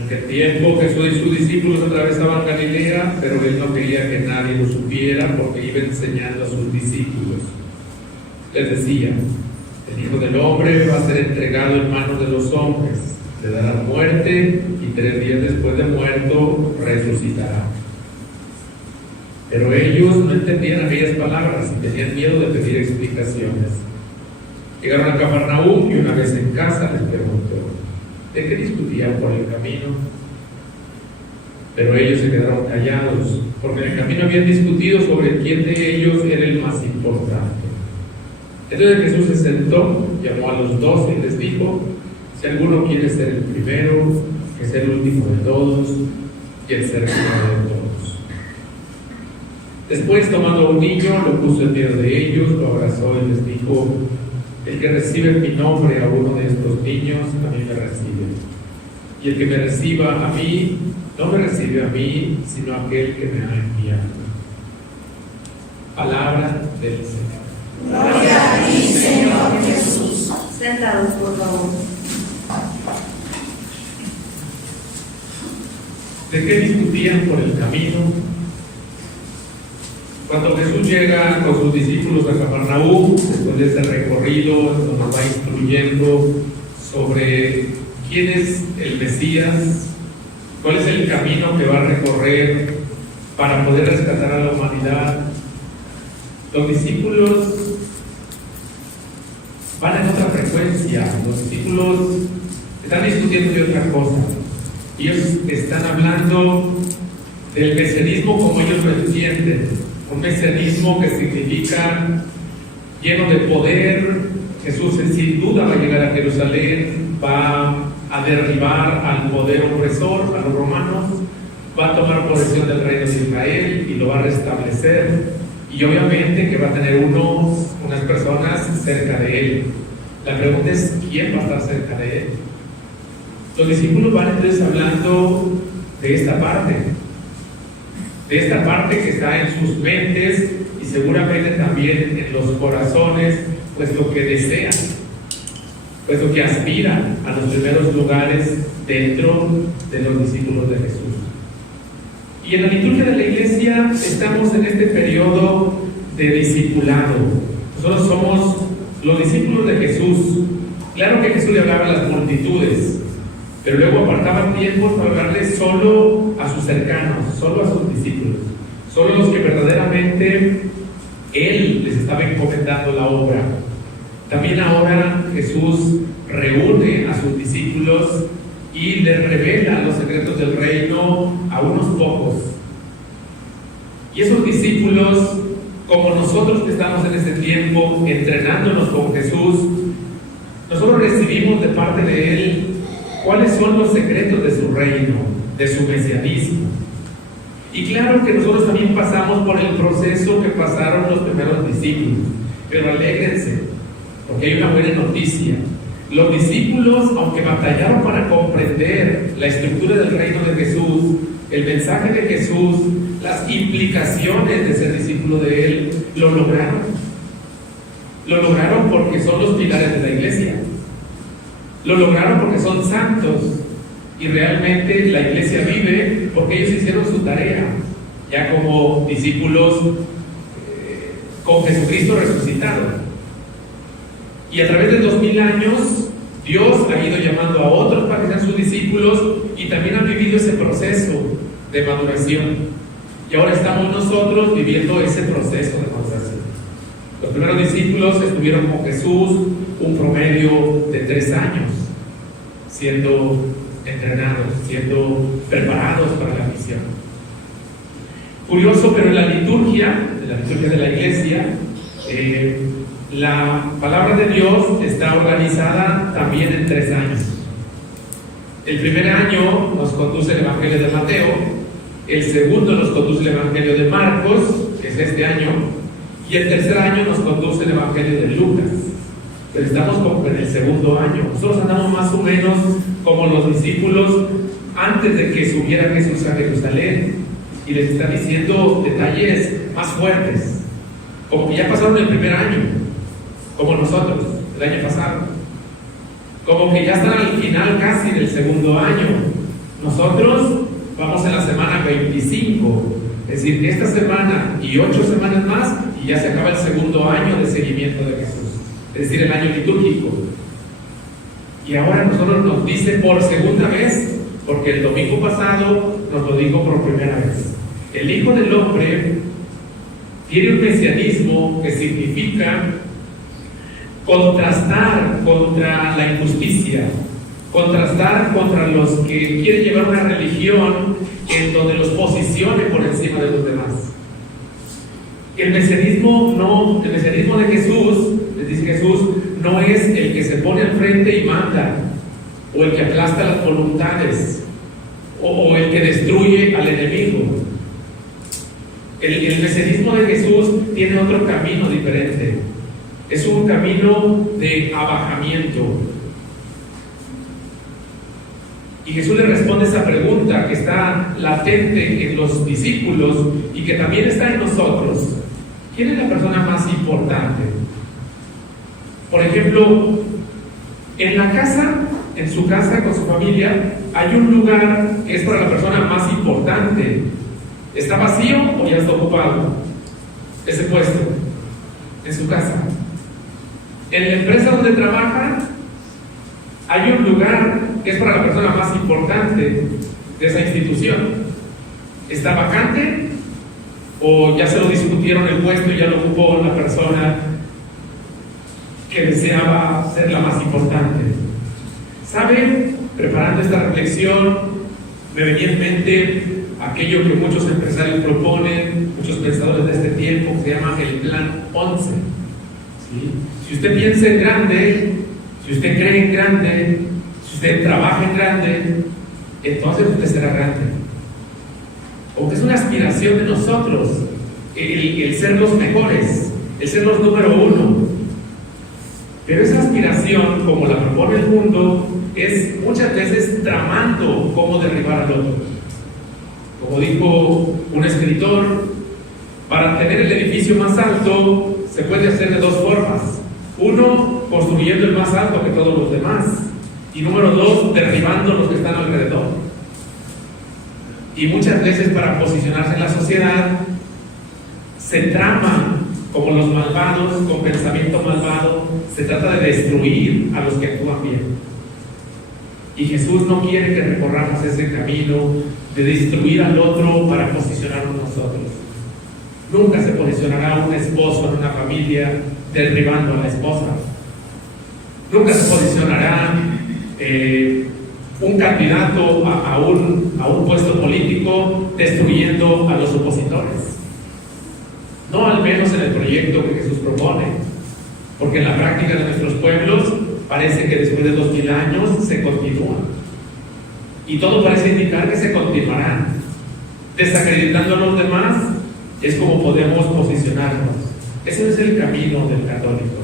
En aquel tiempo Jesús y sus discípulos atravesaban Galilea, pero él no quería que nadie lo supiera porque iba enseñando a sus discípulos. Les decía: el Hijo del Hombre va a ser entregado en manos de los hombres, le darán muerte y 3 días después de muerto resucitará. Pero ellos no entendían aquellas palabras y tenían miedo de pedir explicaciones. Llegaron a Cafarnaúm y una vez en casa les preguntó: ¿de qué discutían por el camino? Pero ellos se quedaron callados, porque en el camino habían discutido sobre quién de ellos era el más importante. Entonces Jesús se sentó, llamó a los 12 y les dijo: si alguno quiere ser el primero, que sea el último de todos y el servidor de todos. Después, tomando a un niño, lo puso en medio de ellos, lo abrazó y les dijo: el que recibe en mi nombre a uno de estos niños, a mí me recibe. Y el que me reciba a mí, no me recibe a mí, sino a aquel que me ha enviado. Palabra del Señor. Gloria a ti, Señor Jesús. Sentados, por favor. ¿De qué discutían por el camino? Cuando Jesús llega con sus discípulos a Cafarnaúm, después de ese recorrido, nos va instruyendo sobre quién es el Mesías, cuál es el camino que va a recorrer para poder rescatar a la humanidad. Los discípulos van en otra frecuencia, los discípulos están discutiendo de otra cosa. Ellos están hablando del mesianismo como ellos lo entienden. Un mesianismo que significa lleno de poder. Jesús sin duda va a llegar a Jerusalén, va a derribar al poder opresor, a los romanos, va a tomar posesión del reino de Israel y lo va a restablecer, y obviamente que va a tener unas personas cerca de él. La pregunta es: ¿quién va a estar cerca de él? Los discípulos van entonces hablando de esta parte que está en sus mentes y seguramente también en los corazones, puesto que desean, puesto que aspiran a los primeros lugares dentro de los discípulos de Jesús. Y en la liturgia de la Iglesia estamos en este periodo de discipulado. Nosotros somos los discípulos de Jesús. Claro que Jesús le hablaba a las multitudes, pero luego apartaban tiempos para hablarle solo a sus cercanos, solo a sus discípulos, solo a los que verdaderamente Él les estaba encomendando la obra. También ahora Jesús reúne a sus discípulos y les revela los secretos del reino a unos pocos. Y esos discípulos, como nosotros que estamos en este tiempo entrenándonos con Jesús, nosotros recibimos de parte de Él cuáles son los secretos de su reino, de su mesianismo. Y claro que nosotros también pasamos por el proceso que pasaron los primeros discípulos, pero alégrense, porque hay una buena noticia. Los discípulos, aunque batallaron para comprender la estructura del reino de Jesús, el mensaje de Jesús, las implicaciones de ser discípulo de Él, lo lograron. Lo lograron porque son los pilares de la iglesia. Lo lograron porque son santos. Y realmente la iglesia vive porque ellos hicieron su tarea, ya como discípulos con Jesucristo resucitado. Y a través de 2000 años, Dios ha ido llamando a otros para que sean sus discípulos y también han vivido ese proceso de maduración. Y ahora estamos nosotros viviendo ese proceso de maduración. Los primeros discípulos estuvieron con Jesús un promedio de 3 años, siendo entrenados, siendo preparados para la misión. Curioso, pero en la liturgia de la iglesia, la palabra de Dios está organizada también en 3 años. El primer año nos conduce el Evangelio de Mateo, el segundo nos conduce el Evangelio de Marcos, que es este año, y el tercer año nos conduce el Evangelio de Lucas. Pero estamos en el segundo año. Nosotros andamos más o menos como los discípulos antes de que subiera Jesús a Jerusalén, y les está diciendo detalles más fuertes, como que ya pasaron el primer año, como nosotros el año pasado, como que ya están al final casi del segundo año, Nosotros vamos en la semana 25, es decir, esta semana y 8 semanas más, y ya se acaba el segundo año de seguimiento de Jesús, es decir, el año litúrgico. Y ahora nosotros nos dice por segunda vez, porque el domingo pasado nos lo dijo por primera vez. El Hijo del Hombre tiene un mesianismo que significa contrastar contra la injusticia, contrastar contra los que quieren llevar una religión en donde los posicione por encima de los demás. El mesianismo de Jesús, les dice Jesús, no es el que se pone al frente y manda, o el que aplasta las voluntades, o el que destruye al enemigo. El mesianismo de Jesús tiene otro camino diferente. Es un camino de abajamiento. Y Jesús le responde esa pregunta que está latente en los discípulos y que también está en nosotros. ¿Quién es la persona más importante? Por ejemplo, en la casa, en su casa, con su familia, hay un lugar que es para la persona más importante. ¿Está vacío o ya está ocupado ese puesto? En su casa. En la empresa donde trabaja, hay un lugar que es para la persona más importante de esa institución. ¿Está vacante o ya se lo discutieron el puesto y ya lo ocupó la persona que deseaba ser la más importante? ¿Saben? Preparando esta reflexión, me venía en mente aquello que muchos empresarios proponen, muchos pensadores de este tiempo, que se llama el Plan 11. ¿Sí? Si usted piensa en grande, si usted cree en grande, si usted trabaja en grande, entonces usted será grande. Porque es una aspiración de nosotros, el ser los mejores, el ser los número uno. Pero esa aspiración, como la propone el mundo, es muchas veces tramando cómo derribar al otro. Como dijo un escritor, para tener el edificio más alto se puede hacer de dos formas. Uno, construyendo el más alto que todos los demás. Y número dos, derribando los que están alrededor. Y muchas veces para posicionarse en la sociedad se trama como los malvados, con pensamiento malvado, se trata de destruir a los que actúan bien. Y Jesús no quiere que recorramos ese camino de destruir al otro para posicionarnos nosotros. Nunca se posicionará un esposo en una familia derribando a la esposa. Nunca se posicionará un candidato a un puesto político destruyendo a los opositores. No al menos en el proyecto que Jesús propone, porque en la práctica de nuestros pueblos parece que después de 2000 años se continúa. Y todo parece indicar que se continuará. Desacreditando a los demás es como podemos posicionarnos. Ese es el camino del católico.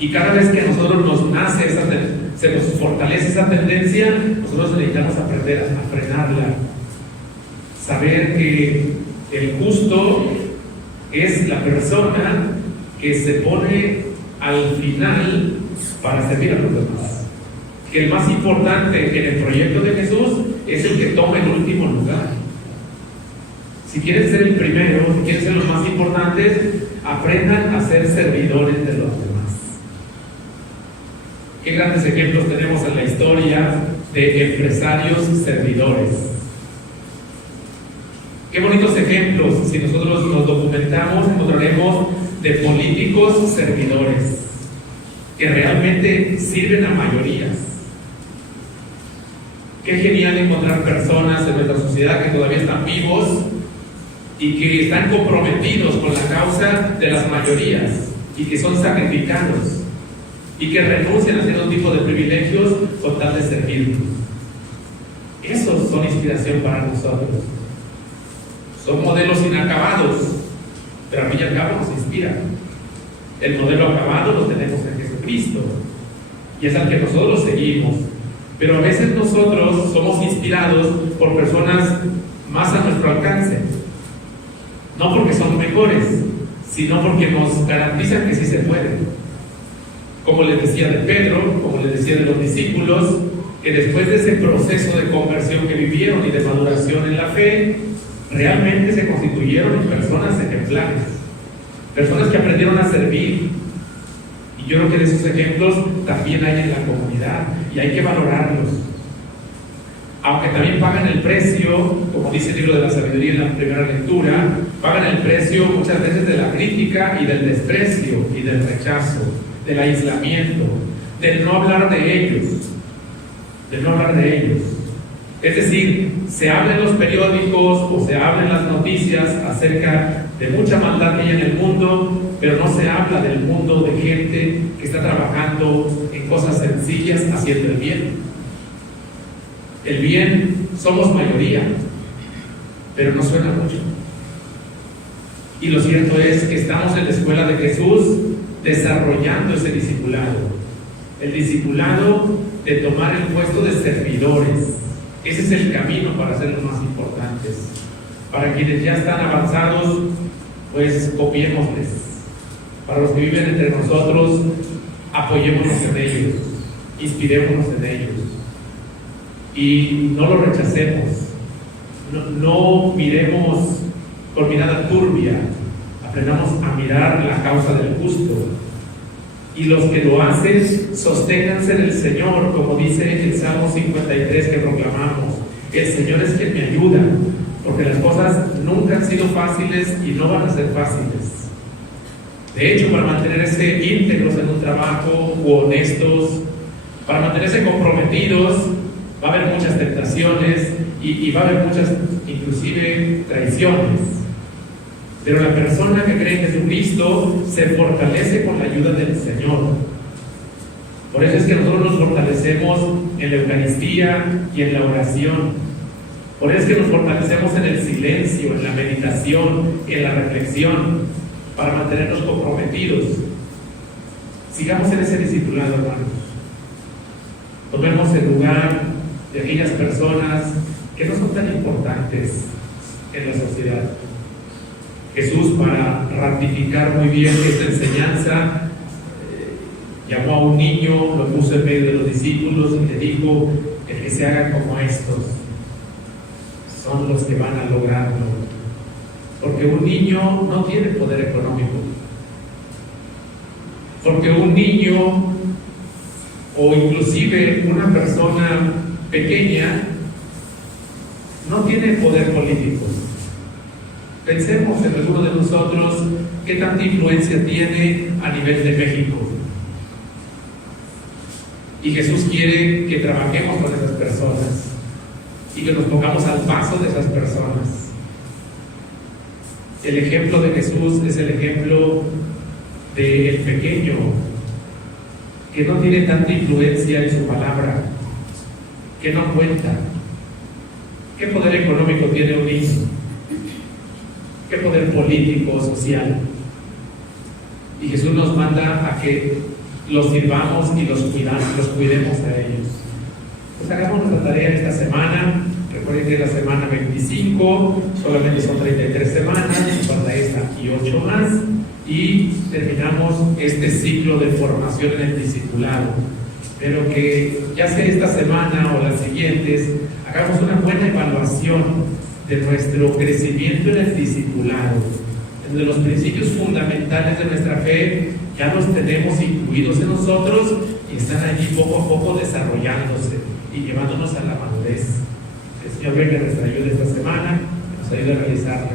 Y cada vez que a nosotros nos nace se nos fortalece esa tendencia, nosotros necesitamos aprender a frenarla. Saber que el justo es la persona que se pone al final para servir a los demás. Que el más importante en el proyecto de Jesús es el que toma el último lugar. Si quieren ser el primero, si quieren ser los más importantes, aprendan a ser servidores de los demás. Qué grandes ejemplos tenemos en la historia de empresarios servidores. Qué bonitos ejemplos, si nosotros nos documentamos, encontraremos de políticos servidores que realmente sirven a mayorías. Qué genial encontrar personas en nuestra sociedad que todavía están vivos y que están comprometidos con la causa de las mayorías y que son sacrificados y que renuncian a cierto tipo de privilegios con tal de servirnos. Esos son inspiración para nosotros. Son modelos inacabados, pero al fin y al cabo nos inspiran. El modelo acabado lo tenemos en Jesucristo y es al que nosotros seguimos. Pero a veces nosotros somos inspirados por personas más a nuestro alcance. No porque son mejores, sino porque nos garantizan que sí se puede. Como les decía de Pedro, como les decía de los discípulos, que después de ese proceso de conversión que vivieron y de maduración en la fe, realmente se constituyeron en personas ejemplares, personas que aprendieron a servir. Y yo creo que de esos ejemplos también hay en la comunidad y hay que valorarlos. Aunque también pagan el precio, como dice el libro de la sabiduría en la primera lectura, pagan el precio muchas veces de la crítica y del desprecio y del rechazo, del aislamiento, del no hablar de ellos, Es decir, se habla en los periódicos o se habla en las noticias acerca de mucha maldad que hay en el mundo, pero no se habla del mundo de gente que está trabajando en cosas sencillas haciendo el bien. El bien somos mayoría, pero no suena mucho. Y lo cierto es que estamos en la escuela de Jesús desarrollando ese discipulado. El discipulado de tomar el puesto de servidores. Ese es el camino para ser los más importantes. Para quienes ya están avanzados, pues copiémosles. Para los que viven entre nosotros, apoyémonos en ellos, inspirémonos en ellos. Y no lo rechacemos, no miremos con mirada turbia, aprendamos a mirar la causa del justo. Y los que lo hacen, sosténganse en el Señor, como dice el Salmo 53 que proclamamos. El Señor es quien me ayuda, porque las cosas nunca han sido fáciles y no van a ser fáciles. De hecho, para mantenerse íntegros en un trabajo u honestos, para mantenerse comprometidos, va a haber muchas tentaciones y va a haber muchas, inclusive, traiciones. Pero la persona que cree en Jesucristo se fortalece con la ayuda del Señor. Por eso es que nosotros nos fortalecemos en la Eucaristía y en la oración. Por eso es que nos fortalecemos en el silencio, en la meditación, en la reflexión, para mantenernos comprometidos. Sigamos en ese discipulado, hermanos. Tomemos el lugar de aquellas personas que no son tan importantes en la sociedad. Jesús, para ratificar muy bien esta enseñanza, llamó a un niño, lo puso en medio de los discípulos y le dijo: el que se hagan como estos son los que van a lograrlo. Porque un niño no tiene poder económico. Porque un niño, o inclusive una persona pequeña, no tiene poder político. Pensemos en alguno de nosotros qué tanta influencia tiene a nivel de México. Y Jesús quiere que trabajemos con esas personas y que nos pongamos al paso de esas personas. El ejemplo de Jesús es el ejemplo del pequeño, que no tiene tanta influencia en su palabra, que no cuenta. ¿Qué poder económico tiene un niño? ¿Qué poder político, social? Y Jesús nos manda a que los sirvamos y los cuidemos a ellos. Pues hagamos nuestra tarea esta semana. Recuerden que es la semana 25, solamente son 33 semanas, falta esta y 8 más, y terminamos este ciclo de formación en el discipulado. Pero que ya sea esta semana o las siguientes, hagamos una buena evaluación de nuestro crecimiento en el discipulado, donde los principios fundamentales de nuestra fe ya los tenemos incluidos en nosotros y están allí poco a poco desarrollándose y llevándonos a la madurez. El Señor venga a nuestra ayuda esta semana, que nos ayude a realizar